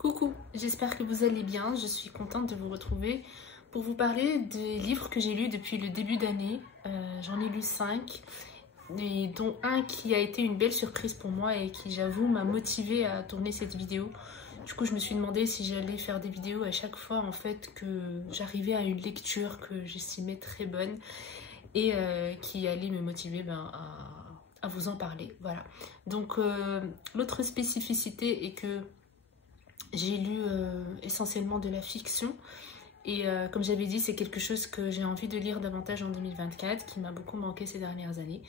Coucou, j'espère que vous allez bien. Je suis contente de vous retrouver pour vous parler des livres que j'ai lus depuis le début d'année. J'en ai lu 5, et dont un qui a été une belle surprise pour moi et qui, j'avoue, m'a motivée à tourner cette vidéo. Du coup, je me suis demandé si j'allais faire des vidéos à chaque fois en fait que j'arrivais à une lecture que j'estimais très bonne et qui allait me motiver à vous en parler. Voilà. Donc, l'autre spécificité est que j'ai lu essentiellement de la fiction et comme j'avais dit, c'est quelque chose que j'ai envie de lire davantage en 2024, qui m'a beaucoup manqué ces dernières années.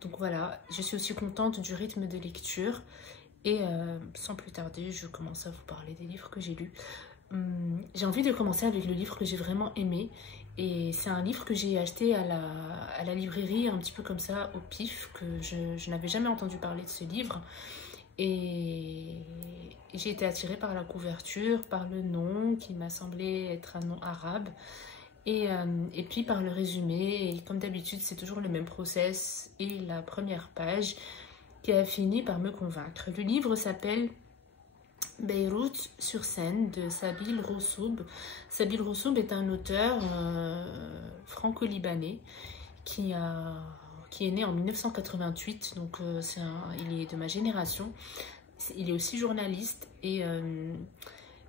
Donc voilà, je suis aussi contente du rythme de lecture et sans plus tarder, je commence à vous parler des livres que j'ai lus. J'ai envie de commencer avec le livre que j'ai vraiment aimé et c'est un livre que j'ai acheté à la librairie un petit peu comme ça au pif, que je n'avais jamais entendu parler de ce livre. Et j'ai été attirée par la couverture, par le nom qui m'a semblé être un nom arabe et puis par le résumé. Et comme d'habitude, c'est toujours le même process et la première page qui a fini par me convaincre. Le livre s'appelle Beyrouth sur Seine de Sabeel Roussoub. Sabeel Roussoub est un auteur franco-libanais qui est né en 1988, donc il est de ma génération. Il est aussi journaliste et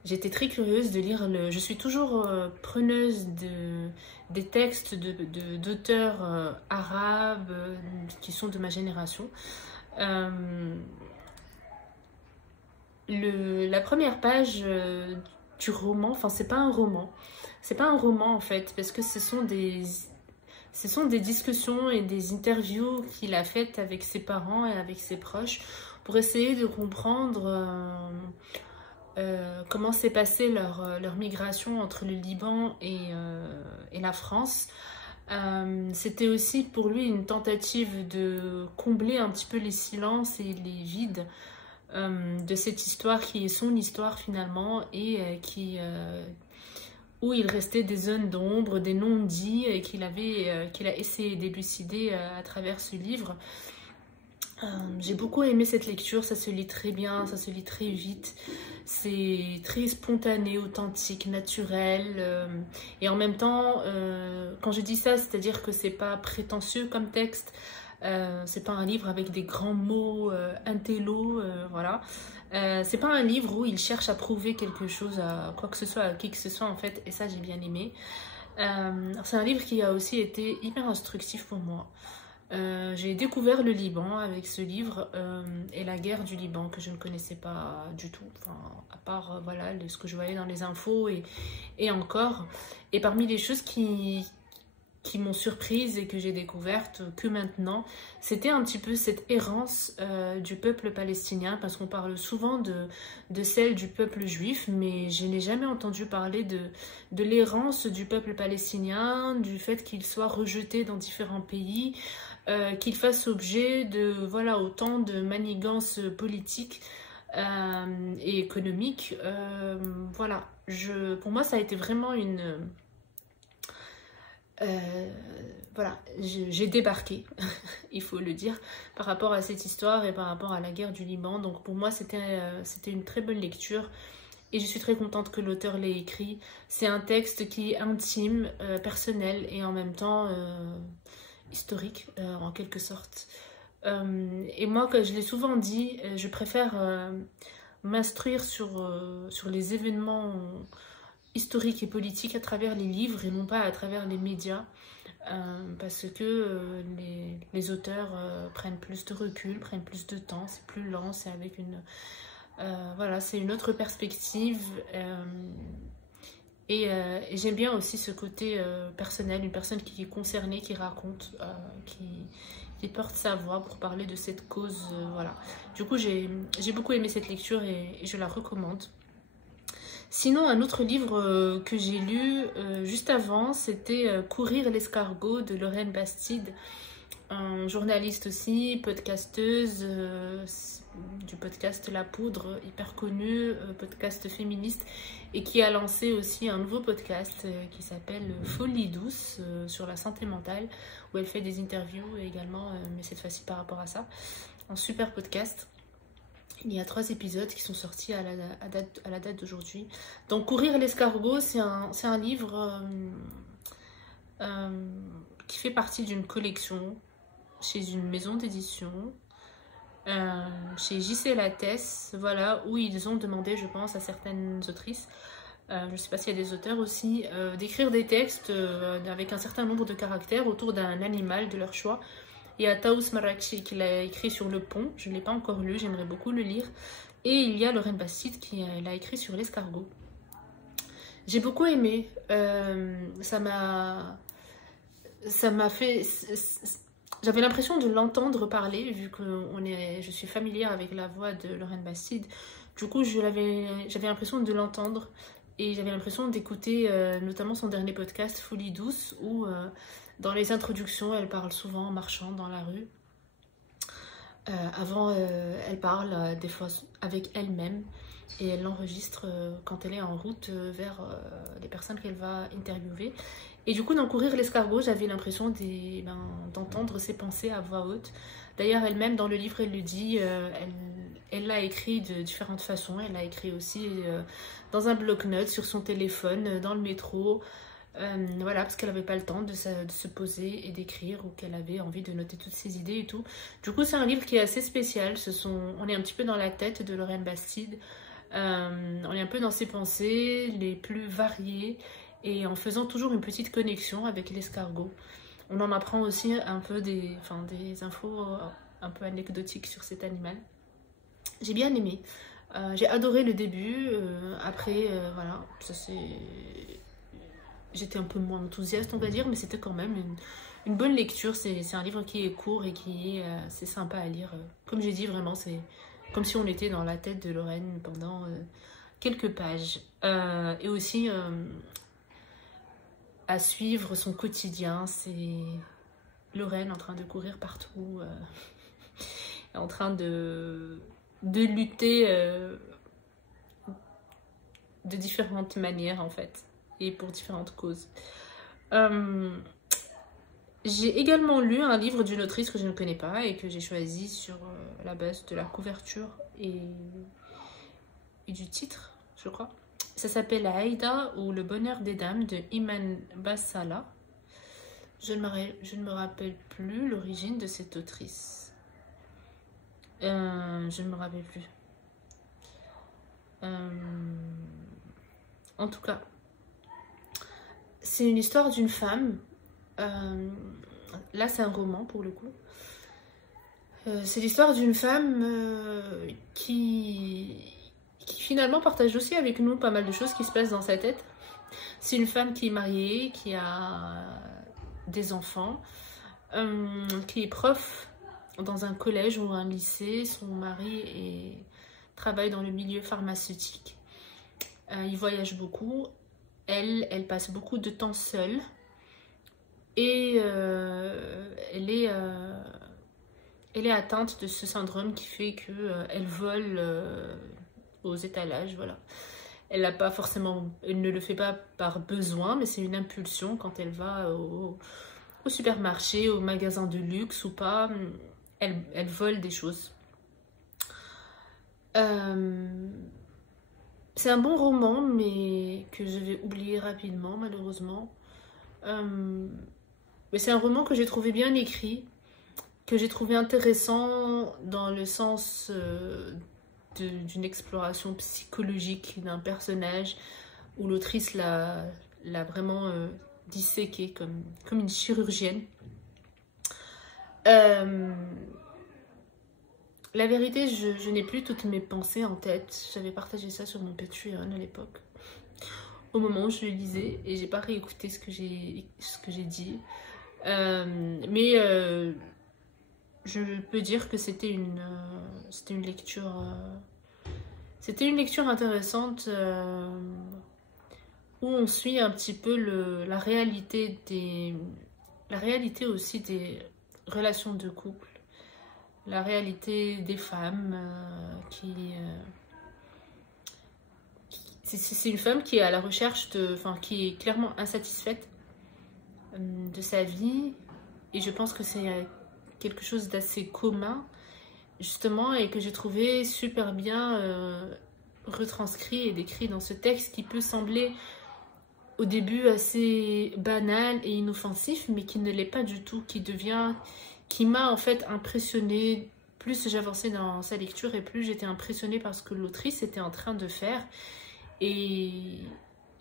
j'étais très curieuse de lire je suis toujours preneuse des textes d'auteurs arabes qui sont de ma génération. La première page du roman, enfin c'est pas un roman en fait, parce que ce sont des discussions et des interviews qu'il a faites avec ses parents et avec ses proches pour essayer de comprendre comment s'est passée leur migration entre le Liban et la France. C'était aussi pour lui une tentative de combler un petit peu les silences et les vides de cette histoire qui est son histoire finalement et où il restait des zones d'ombre, des non-dits qu'il a essayé d'élucider à travers ce livre. J'ai beaucoup aimé cette lecture, ça se lit très bien, ça se lit très vite, c'est très spontané, authentique, naturel, et en même temps, quand je dis ça, c'est-à-dire que c'est pas prétentieux comme texte, c'est pas un livre avec des grands mots intello, voilà. C'est pas un livre où il cherche à prouver quelque chose à quoi que ce soit, à qui que ce soit en fait, et ça j'ai bien aimé. C'est un livre qui a aussi été hyper instructif pour moi. J'ai découvert le Liban avec ce livre et la guerre du Liban que je ne connaissais pas du tout, enfin, à part voilà, ce que je voyais dans les infos et encore. Et parmi les choses qui m'ont surprise et que j'ai découverte que maintenant, c'était un petit peu cette errance du peuple palestinien, parce qu'on parle souvent de celle du peuple juif, mais je n'ai jamais entendu parler de l'errance du peuple palestinien, du fait qu'il soit rejeté dans différents pays, qu'il fasse objet de voilà, autant de manigances politiques et économiques. Voilà, pour moi ça a été vraiment voilà, j'ai débarqué, il faut le dire, par rapport à cette histoire et par rapport à la guerre du Liban. Donc pour moi, c'était une très bonne lecture et je suis très contente que l'auteur l'ait écrit. C'est un texte qui est intime, personnel et en même temps historique, en quelque sorte. Et moi, comme je l'ai souvent dit, je préfère m'instruire sur les événements historique et politique à travers les livres et non pas à travers les médias, parce que les auteurs prennent plus de recul, prennent plus de temps, c'est plus lent, c'est avec voilà, c'est une autre perspective et j'aime bien aussi ce côté personnel, une personne qui est concernée, qui raconte, qui porte sa voix pour parler de cette cause, voilà. Du coup, j'ai beaucoup aimé cette lecture et je la recommande. Sinon, un autre livre que j'ai lu juste avant, c'était Courir l'escargot de Lorraine Bastide, un journaliste aussi, podcasteuse du podcast La Poudre, hyper connu, podcast féministe, et qui a lancé aussi un nouveau podcast qui s'appelle Folie douce sur la santé mentale, où elle fait des interviews également, mais cette fois-ci par rapport à ça. Un super podcast. Il y a 3 épisodes qui sont sortis à la date d'aujourd'hui. Donc Courir l'escargot, c'est un livre qui fait partie d'une collection chez une maison d'édition, chez JC Lattès, voilà, où ils ont demandé, je pense, à certaines autrices, je ne sais pas s'il y a des auteurs aussi, d'écrire des textes avec un certain nombre de caractères autour d'un animal de leur choix. Il y a Taous Marrakchi qui l'a écrit sur le pont, je ne l'ai pas encore lu, j'aimerais beaucoup le lire. Et il y a Lorraine Bastide qui l'a écrit sur l'escargot. J'ai beaucoup aimé, ça m'a fait... J'avais l'impression de l'entendre parler, vu que je suis familière avec la voix de Lorraine Bastide. Du coup, j'avais l'impression de l'entendre et j'avais l'impression d'écouter notamment son dernier podcast, Folie douce, où dans les introductions, elle parle souvent en marchant dans la rue. Avant, elle parle des fois avec elle-même et elle l'enregistre quand elle est en route vers les personnes qu'elle va interviewer. Et du coup, dans Courir l'escargot, j'avais l'impression d'entendre ses pensées à voix haute. D'ailleurs, elle-même, dans le livre, elle le dit, elle l'a écrit de différentes façons. Elle l'a écrit aussi dans un bloc-notes, sur son téléphone, dans le métro. Voilà, parce qu'elle n'avait pas le temps de se poser et d'écrire, ou qu'elle avait envie de noter toutes ses idées et tout. Du coup, c'est un livre qui est assez spécial. On est un petit peu dans la tête de Lorraine Bastide. On est un peu dans ses pensées les plus variées et en faisant toujours une petite connexion avec l'escargot. On en apprend aussi un peu des infos un peu anecdotiques sur cet animal. J'ai bien aimé. J'ai adoré le début. Après, voilà, j'étais un peu moins enthousiaste, on va dire, mais c'était quand même une bonne lecture. C'est un livre qui est court et qui est assez sympa à lire. Comme j'ai dit, vraiment, c'est comme si on était dans la tête de Lorraine pendant quelques pages. Et aussi, à suivre son quotidien, c'est Lorraine en train de courir partout, en train de lutter de différentes manières, en fait, et pour différentes causes. J'ai également lu un livre d'une autrice que je ne connais pas et que j'ai choisi sur la base de la couverture et du titre, je crois. Ça s'appelle Aïda ou Le bonheur des dames de Iman Bassala. Je ne me rappelle plus l'origine de cette autrice. Je ne me rappelle plus. En tout cas, c'est une histoire d'une femme. Là, c'est un roman pour le coup. C'est l'histoire d'une femme qui finalement partage aussi avec nous pas mal de choses qui se passent dans sa tête. C'est une femme qui est mariée, qui a des enfants, qui est prof dans un collège ou un lycée. Son mari travaille dans le milieu pharmaceutique. Il voyage beaucoup. Elle passe beaucoup de temps seule. Et elle est atteinte de ce syndrome qui fait qu'elle vole aux étalages, voilà. Elle ne le fait pas par besoin, mais c'est une impulsion quand elle va au supermarché, au magasin de luxe ou pas, elle vole des choses. C'est un bon roman, mais que je vais oublier rapidement, malheureusement. Mais c'est un roman que j'ai trouvé bien écrit, que j'ai trouvé intéressant dans le sens d'une exploration psychologique d'un personnage où l'autrice l'a vraiment disséqué comme une chirurgienne. La vérité, je n'ai plus toutes mes pensées en tête. J'avais partagé ça sur mon Patreon à l'époque, au moment où je le lisais, et j'ai pas réécouté ce que j'ai dit. Mais je peux dire que c'était une lecture intéressante où on suit un petit peu la réalité aussi des relations de couple, la réalité des femmes c'est une femme qui est à la recherche qui est clairement insatisfaite de sa vie, et je pense que c'est quelque chose d'assez commun, justement, et que j'ai trouvé super bien retranscrit et décrit dans ce texte qui peut sembler au début assez banal et inoffensif, mais qui ne l'est pas du tout, qui m'a en fait impressionnée. Plus j'avançais dans sa lecture et plus j'étais impressionnée par ce que l'autrice était en train de faire et,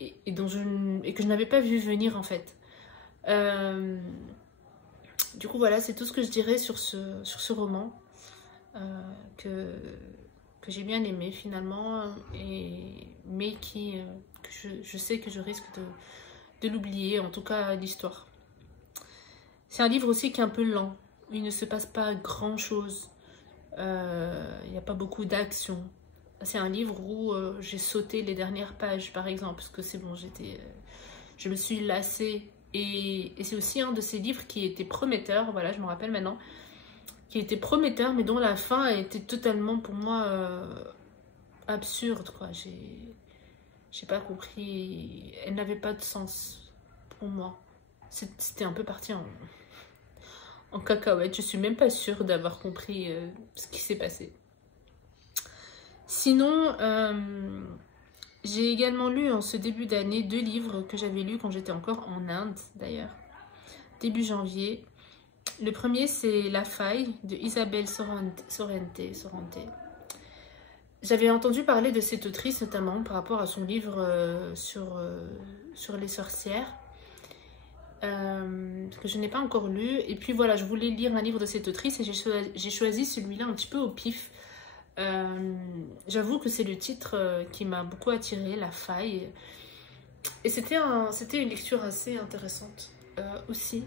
et que je n'avais pas vu venir en fait. Du coup voilà, c'est tout ce que je dirais sur ce roman que j'ai bien aimé finalement, mais que je sais que je risque de l'oublier, en tout cas l'histoire. C'est un livre aussi qui est un peu lent, où il ne se passe pas grand chose, il n'y a pas beaucoup d'action. C'est un livre où j'ai sauté les dernières pages par exemple, parce que c'est bon, je me suis lassée. Et c'est aussi un de ces livres qui était prometteur, voilà, je me rappelle maintenant, qui était prometteur, mais dont la fin a été totalement pour moi absurde, quoi. J'ai pas compris, elle n'avait pas de sens pour moi. C'était un peu parti en cacahuète, je suis même pas sûre d'avoir compris ce qui s'est passé. Sinon, j'ai également lu en ce début d'année 2 livres que j'avais lus quand j'étais encore en Inde d'ailleurs, début janvier. Le premier c'est La Faille de Isabelle Sorrente. J'avais entendu parler de cette autrice notamment par rapport à son livre sur les sorcières, que je n'ai pas encore lu. Et puis voilà, je voulais lire un livre de cette autrice et j'ai choisi celui-là un petit peu au pif. J'avoue que c'est le titre qui m'a beaucoup attirée, La Faille. Et c'était une lecture assez intéressante aussi.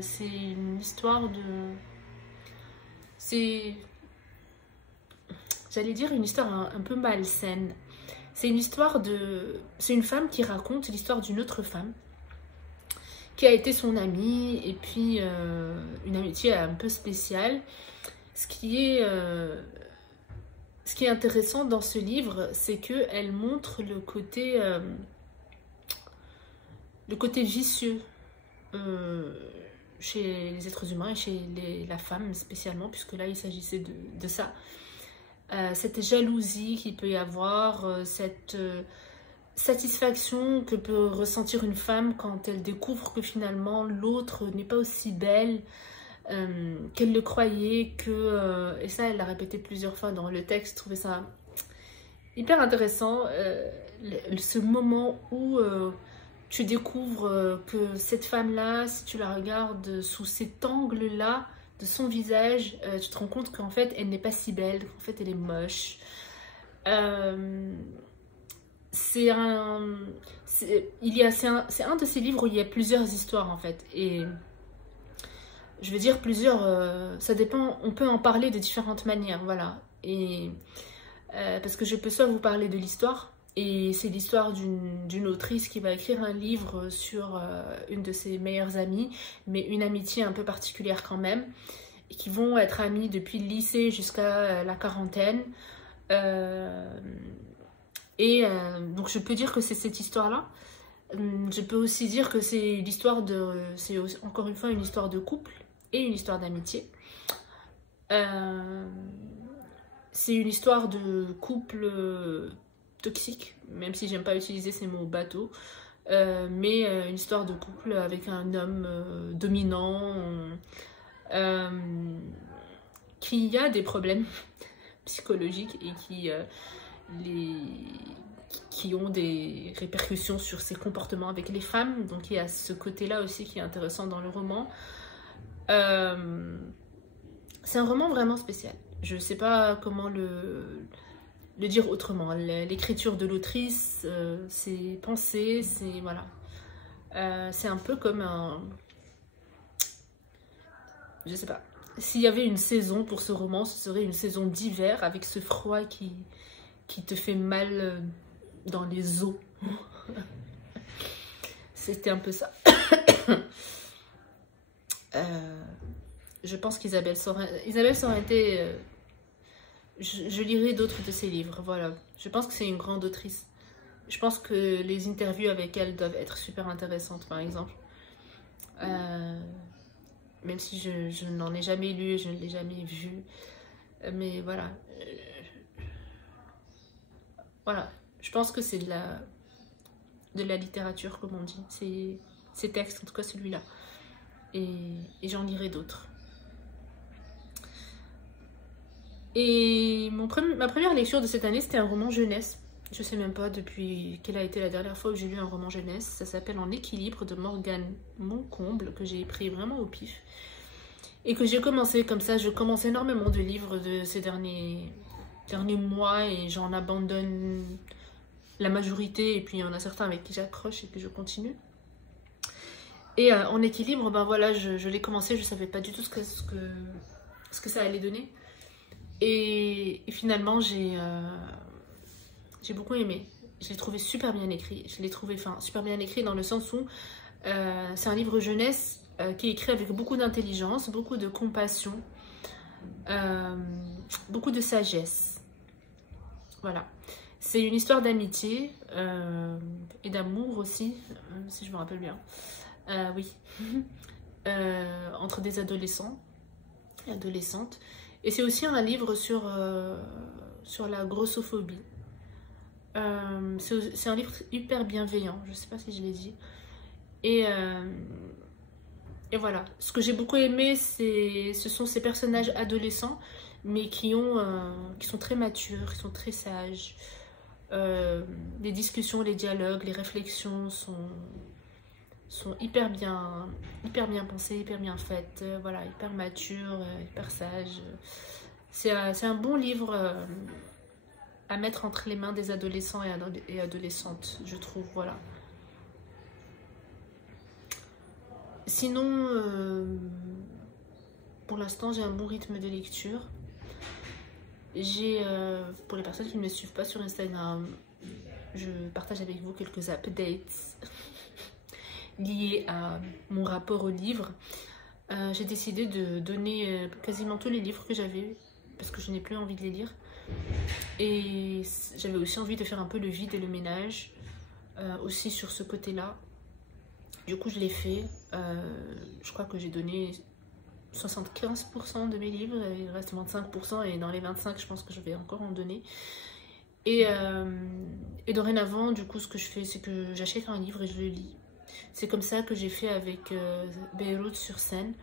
C'est une histoire de... J'allais dire une histoire un peu malsaine. C'est une femme qui raconte l'histoire d'une autre femme qui a été son amie, et puis une amitié un peu spéciale. Ce qui est intéressant dans ce livre, c'est qu'elle montre le côté vicieux chez les êtres humains et chez la femme spécialement, puisque là il s'agissait de ça. Cette jalousie qu'il peut y avoir, cette satisfaction que peut ressentir une femme quand elle découvre que finalement l'autre n'est pas aussi belle qu'elle le croyait, et ça elle l'a répété plusieurs fois dans le texte. Je trouvais ça hyper intéressant, ce moment où tu découvres que cette femme-là, si tu la regardes sous cet angle-là de son visage, tu te rends compte qu'en fait elle n'est pas si belle, qu'en fait elle est moche. C'est un de ces livres où il y a plusieurs histoires en fait, et je veux dire plusieurs, ça dépend, on peut en parler de différentes manières, voilà. Et parce que je peux soit vous parler de l'histoire, et c'est l'histoire d'une autrice qui va écrire un livre sur une de ses meilleures amies, mais une amitié un peu particulière quand même, et qui vont être amies depuis le lycée jusqu'à la quarantaine. Donc je peux dire que c'est cette histoire-là. Je peux aussi dire que c'est encore une fois une histoire de couple et une histoire d'amitié. C'est une histoire de couple toxique, même si j'aime pas utiliser ces mots bateaux, mais une histoire de couple avec un homme dominant qui a des problèmes psychologiques et qui ont des répercussions sur ses comportements avec les femmes. Donc il y a ce côté-là aussi qui est intéressant dans le roman. C'est un roman vraiment spécial. Je ne sais pas comment le dire autrement. L'écriture de l'autrice, ses pensées, voilà. C'est un peu comme un... Je sais pas. S'il y avait une saison pour ce roman, ce serait une saison d'hiver avec ce froid qui te fait mal dans les os. C'était un peu ça. Je pense qu'Isabelle Sorrente, je lirai d'autres de ses livres, voilà. Je pense que c'est une grande autrice. Je pense que les interviews avec elle doivent être super intéressantes, par exemple. Même si je n'en ai jamais lu, je ne l'ai jamais vue. Mais voilà. Voilà. Je pense que c'est de la littérature, comme on dit. Ces textes, en tout cas celui-là. Et j'en lirai d'autres. Et ma première lecture de cette année, c'était un roman jeunesse. Je sais même pas depuis quelle a été la dernière fois que j'ai lu un roman jeunesse. Ça s'appelle En équilibre de Morgane Moncomble, que j'ai pris vraiment au pif. Et que j'ai commencé comme ça. Je commence énormément de livres de ces derniers mois et j'en abandonne la majorité. Et puis il y en a certains avec qui j'accroche et que je continue. Et En équilibre, ben voilà, je l'ai commencé. Je savais pas du tout ce que ça allait donner. Et finalement, j'ai beaucoup aimé. Je l'ai trouvé super bien écrit. Je l'ai trouvé super bien écrit dans le sens où c'est un livre jeunesse qui est écrit avec beaucoup d'intelligence, beaucoup de compassion, beaucoup de sagesse. Voilà. C'est une histoire d'amitié et d'amour aussi, si je me rappelle bien. Oui. Entre des adolescents et adolescentes. Et c'est aussi un livre sur la grossophobie. C'est un livre hyper bienveillant, je ne sais pas si je l'ai dit. Et voilà, ce que j'ai beaucoup aimé, ce sont ces personnages adolescents, mais qui sont très matures, qui sont très sages. Les discussions, les dialogues, les réflexions sont hyper bien pensées, hyper bien faites, voilà, hyper matures, hyper sages. C'est un bon livre à mettre entre les mains des adolescents et adolescentes, je trouve, voilà. Sinon, pour l'instant, j'ai un bon rythme de lecture. Pour les personnes qui ne me suivent pas sur Instagram, je partage avec vous quelques updates liés à mon rapport au livre. J'ai décidé de donner quasiment tous les livres que j'avais parce que je n'ai plus envie de les lire. Et j'avais aussi envie de faire un peu le vide et le ménage aussi sur ce côté-là. Du coup, je l'ai fait. Je crois que j'ai donné 75% de mes livres. Il reste 25% et dans les 25, je pense que je vais encore en donner. Et dorénavant, du coup, ce que je fais, c'est que j'achète un livre et je le lis. C'est comme ça que j'ai fait avec Beyrouth sur Seine.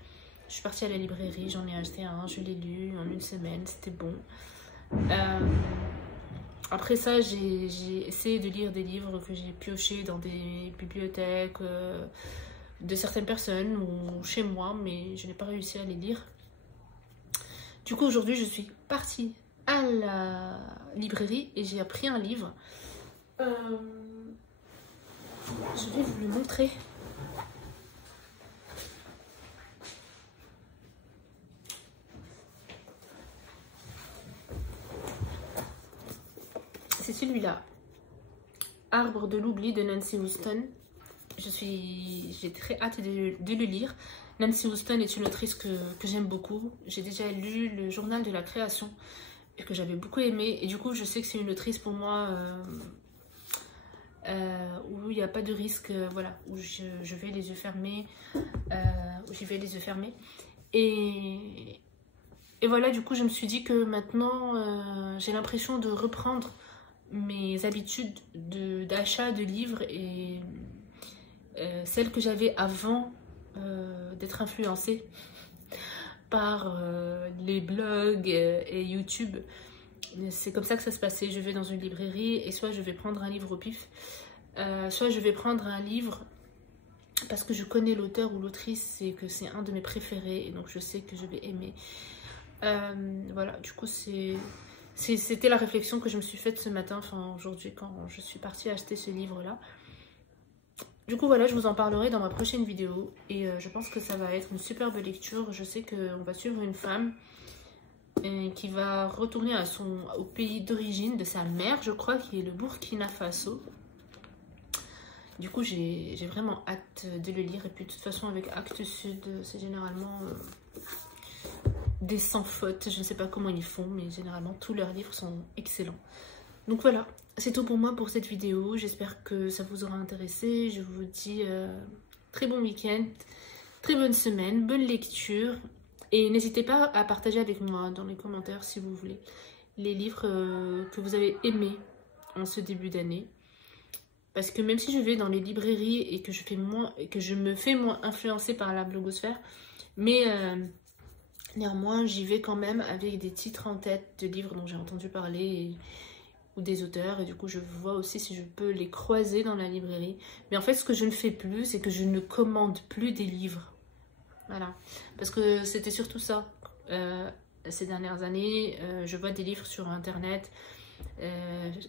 Je suis partie à la librairie, j'en ai acheté un, je l'ai lu en une semaine, c'était bon. Après ça, j'ai essayé de lire des livres que j'ai piochés dans des bibliothèques de certaines personnes ou chez moi, mais je n'ai pas réussi à les lire. Du coup, aujourd'hui, je suis partie à la librairie et j'ai appris un livre. Je vais vous le montrer. C'est celui-là. Arbre de l'oubli de Nancy Houston. J'ai très hâte de le lire. Nancy Houston est une autrice que j'aime beaucoup. J'ai déjà lu le journal de la création et que j'avais beaucoup aimé. Et du coup, je sais que c'est une autrice pour moi où il n'y a pas de risque, voilà, où je vais les yeux fermés, où j'y vais les yeux fermés. Et voilà, du coup, je me suis dit que maintenant, j'ai l'impression de reprendre mes habitudes d'achat de livres et celles que j'avais avant d'être influencée par les blogs et YouTube. C'est comme ça que ça se passait. Je vais dans une librairie et soit je vais prendre un livre au pif, soit je vais prendre un livre parce que je connais l'auteur ou l'autrice et que c'est un de mes préférés et donc je sais que je vais aimer. Voilà, du coup c'était la réflexion que je me suis faite ce matin, enfin aujourd'hui quand je suis partie acheter ce livre-là. Du coup voilà, je vous en parlerai dans ma prochaine vidéo et je pense que ça va être une superbe lecture. Je sais qu'on va suivre une femme qui va retourner au pays d'origine de sa mère, je crois, qui est le Burkina Faso. Du coup, j'ai vraiment hâte de le lire. Et puis de toute façon, avec Actes Sud, c'est généralement des sans faute. Je ne sais pas comment ils font, mais généralement, tous leurs livres sont excellents. Donc voilà, c'est tout pour moi pour cette vidéo. J'espère que ça vous aura intéressé. Je vous dis très bon week-end, très bonne semaine, bonne lecture. Et n'hésitez pas à partager avec moi dans les commentaires si vous voulez les livres que vous avez aimés en ce début d'année. Parce que même si je vais dans les librairies et que je me fais moins influencer par la blogosphère, mais néanmoins j'y vais quand même avec des titres en tête de livres dont j'ai entendu parler ou des auteurs, et du coup je vois aussi si je peux les croiser dans la librairie. Mais en fait ce que je ne fais plus, c'est que je ne commande plus des livres. Voilà, parce que c'était surtout ça. Ces dernières années, je vois des livres sur internet,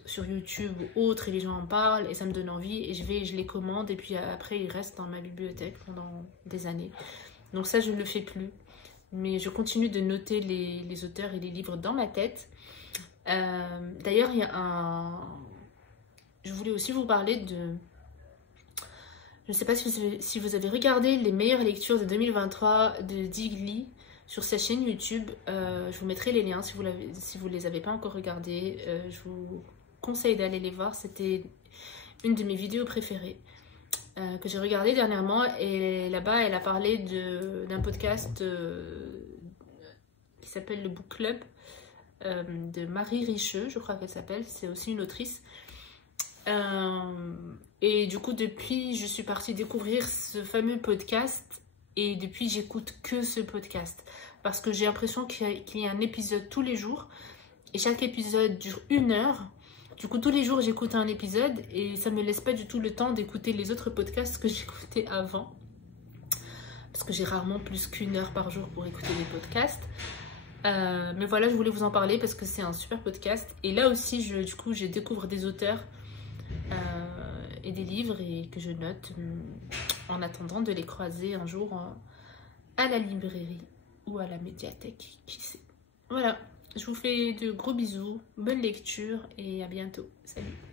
sur YouTube ou autre, et les gens en parlent et ça me donne envie et je les commande, et puis après ils restent dans ma bibliothèque pendant des années. Donc ça je ne le fais plus, mais je continue de noter les auteurs et les livres dans ma tête. D'ailleurs il y a je voulais aussi vous parler de... Je ne sais pas si vous avez regardé les meilleures lectures de 2023 de Digly sur sa chaîne YouTube. Je vous mettrai les liens si vous ne les avez pas encore regardés. Je vous conseille d'aller les voir. C'était une de mes vidéos préférées que j'ai regardée dernièrement. Et là-bas, elle a parlé d'un podcast qui s'appelle le Book Club de Marie Richeux, je crois qu'elle s'appelle. C'est aussi une autrice. Et du coup, depuis, je suis partie découvrir ce fameux podcast. Et depuis, j'écoute que ce podcast. Parce que j'ai l'impression qu'il y a un épisode tous les jours. Et chaque épisode dure 1 heure. Du coup, tous les jours, j'écoute un épisode. Et ça ne me laisse pas du tout le temps d'écouter les autres podcasts que j'écoutais avant. Parce que j'ai rarement plus qu'1 heure par jour pour écouter des podcasts. Mais voilà, je voulais vous en parler parce que c'est un super podcast. Et là aussi, du coup, je découvre des auteurs et des livres et que je note en attendant de les croiser un jour à la librairie ou à la médiathèque, qui sait. Voilà, je vous fais de gros bisous, bonne lecture et à bientôt. Salut!